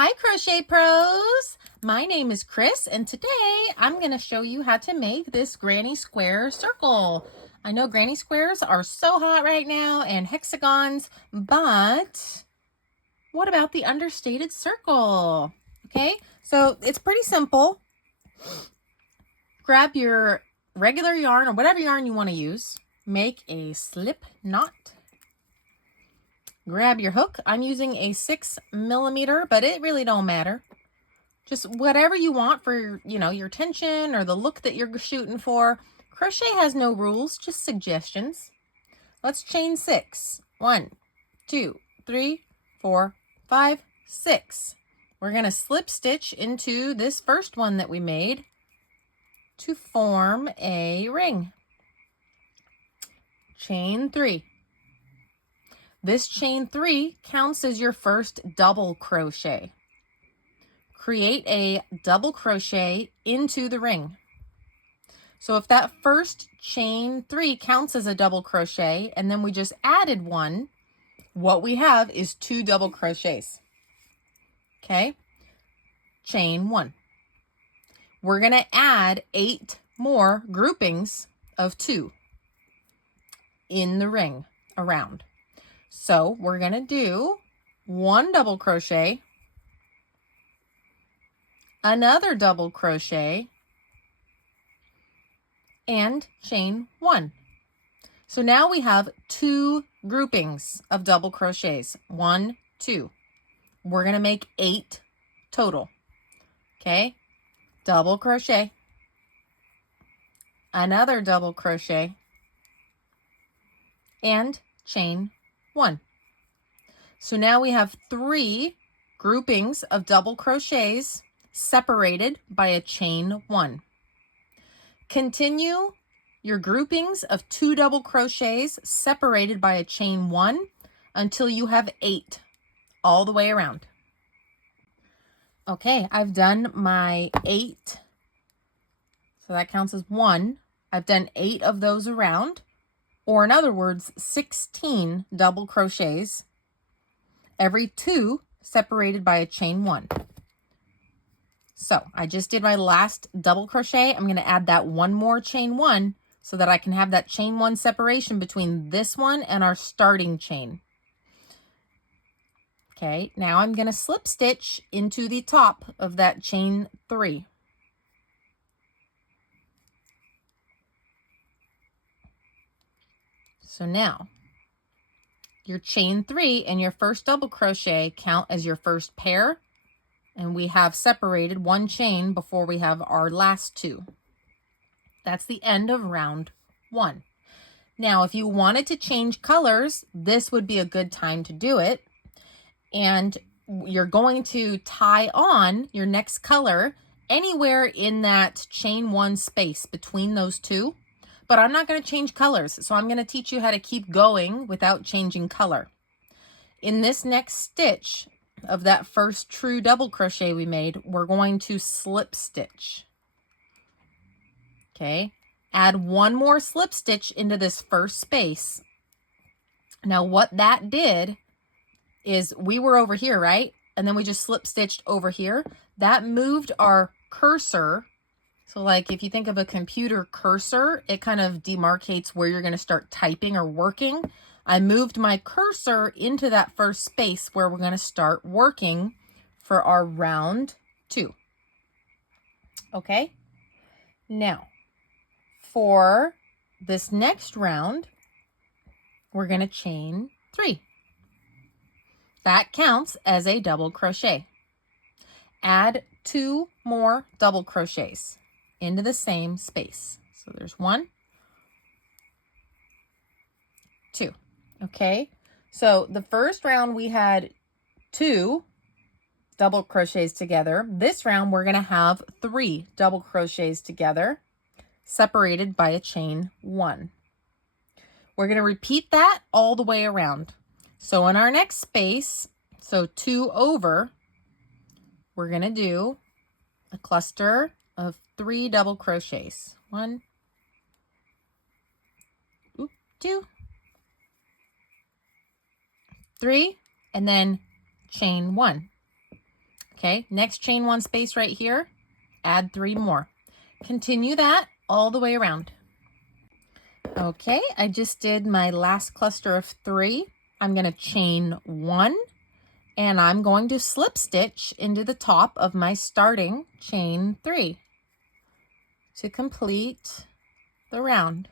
Hi Crochet Pros! My name is Chris and today I'm going to show you how to make this granny square circle. I know granny squares are so hot right now and hexagons, but what about the understated circle? Okay, so it's pretty simple. Grab your regular yarn or whatever yarn you want to use. Make a slip knot. Grab your hook. I'm using a 6mm, but it really don't matter. Just whatever you want for, your tension or the look that you're shooting for. Crochet has no rules, just suggestions. Let's chain 6. 1, 2, 3, 4, 5, 6. We're going to slip stitch into this first one that we made to form a ring. Chain 3. This chain 3 counts as your first double crochet. Create a double crochet into the ring. So if that first chain 3 counts as a double crochet and then we just added one, what we have is 2 double crochets. Okay? Chain 1. We're going to add 8 more groupings of 2 in the ring around. So we're going to do 1 double crochet, another double crochet, and chain 1. So now we have 2 groupings of double crochets. 1, 2. We're going to make 8 total. Okay? Double crochet, another double crochet, and chain 1. So now we have 3 groupings of double crochets separated by a chain 1. Continue your groupings of 2 double crochets separated by a chain 1 until you have 8 all the way around. Okay, I've done my 8. So that counts as 1. I've done 8 of those around, or in other words, 16 double crochets, every 2 separated by a chain 1. So I just did my last double crochet. I'm going to add that one more chain 1 so that I can have that chain 1 separation between this one and our starting chain. Okay, now I'm going to slip stitch into the top of that chain 3. So now your chain 3 and your first double crochet count as your first pair, and we have separated 1 chain before we have our last 2. That's the end of round 1. Now, if you wanted to change colors, this would be a good time to do it. And you're going to tie on your next color anywhere in that chain 1 space between those 2. But I'm not going to change colors, so I'm going to teach you how to keep going without changing color. In this next stitch of that first true double crochet we made, we're going to slip stitch. Okay, add 1 more slip stitch into this first space. Now what that did is we were over here, right? And then we just slip stitched over here. That moved our cursor. So like if you think of a computer cursor, it kind of demarcates where you're going to start typing or working. I moved my cursor into that first space where we're going to start working for our round 2. Okay? Now, for this next round, we're going to chain 3. That counts as a double crochet. Add 2 more double crochets into the same space. So there's 1, 2. Okay, so the first round we had 2 double crochets together. This round we're going to have 3 double crochets together, separated by a chain 1. We're going to repeat that all the way around. So in our next space, so 2 over, we're going to do a cluster of 3 double crochets. 1, 2, 3, and then chain 1. Okay, next chain 1 space right here, add 3 more. Continue that all the way around. Okay, I just did my last cluster of 3. I'm going to chain 1 and I'm going to slip stitch into the top of my starting chain 3 to complete the round.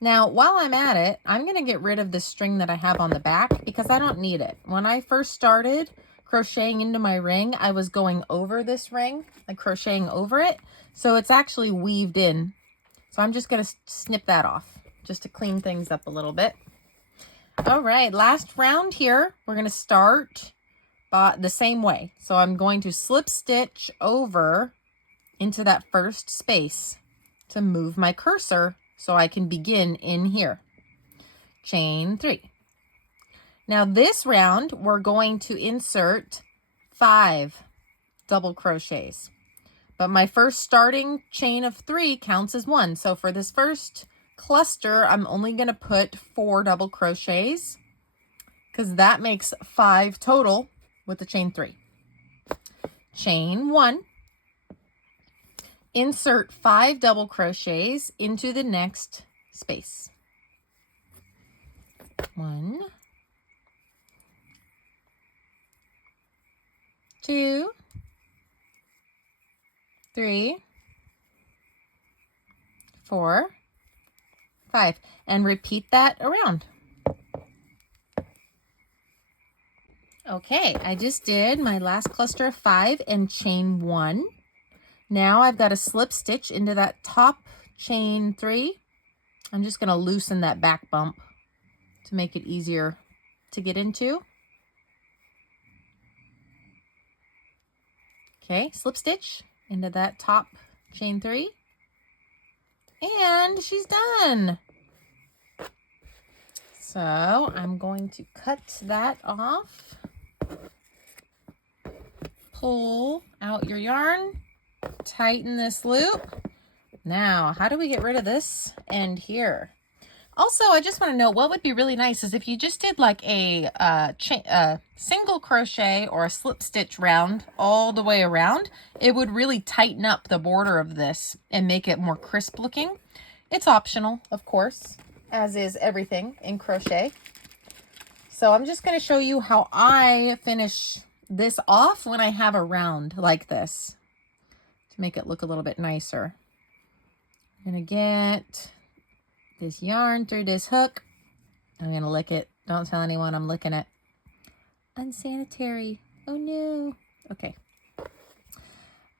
Now, while I'm at it, I'm going to get rid of the string that I have on the back because I don't need it. When I first started crocheting into my ring, I was going over this ring, like crocheting over it. So it's actually weaved in. So I'm just going to snip that off just to clean things up a little bit. All right, last round here, we're going to start the same way. So I'm going to slip stitch over into that first space to move my cursor so I can begin in here. Chain 3. Now this round, we're going to insert 5 double crochets. But my first starting chain of 3 counts as 1. So for this first cluster, I'm only going to put 4 double crochets because that makes 5 total with the chain 3. Chain 1. Insert 5 double crochets into the next space. 1, 2, 3, 4, 5, and repeat that around. Okay, I just did my last cluster of 5 and chain 1. Now I've got a slip stitch into that top chain 3. I'm just going to loosen that back bump to make it easier to get into. Okay, slip stitch into that top chain 3. And she's done. So I'm going to cut that off. Pull out your yarn. Tighten this loop. Now, how do we get rid of this end here? Also, I just want to know what would be really nice is if you just did like a single crochet or a slip stitch round all the way around, it would really tighten up the border of this and make it more crisp looking. It's optional, of course, as is everything in crochet. So I'm just going to show you how I finish this off when I have a round like this to make it look a little bit nicer. I'm going to get this yarn through this hook. I'm going to lick it. Don't tell anyone I'm licking it. Unsanitary. Oh no. Okay.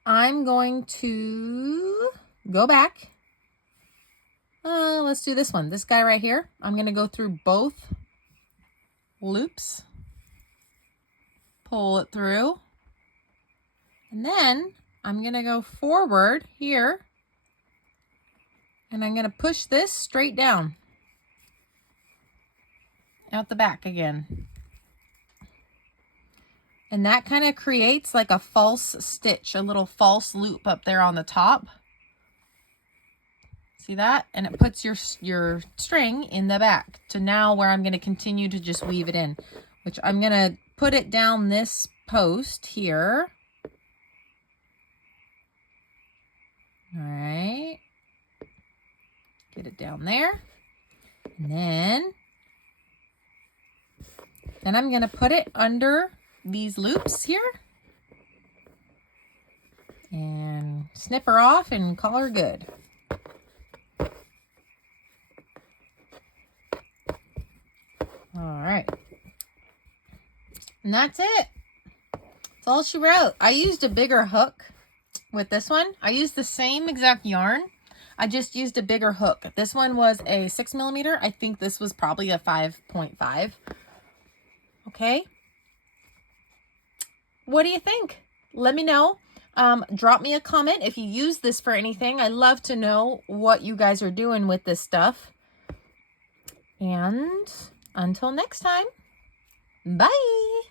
I'm going to go back. Let's do this one. This guy right here. I'm going to go through both loops. Pull it through. And then I'm going to go forward here. And I'm going to push this straight down. Out the back again. And that kind of creates like a false stitch, a little false loop up there on the top. See that? And it puts your string in the back to now where I'm going to continue to just weave it in, which I'm going to put it down this post here. All right. Get it down there. And then I'm going to put it under these loops here. And snip her off and call her good. All right. And that's it. That's all she wrote. I used a bigger hook with this one. I used the same exact yarn. I just used a bigger hook. This one was a 6mm. I think this was probably a 5.5. Okay. What do you think? Let me know. Drop me a comment if you use this for anything. I love to know what you guys are doing with this stuff. And until next time, bye.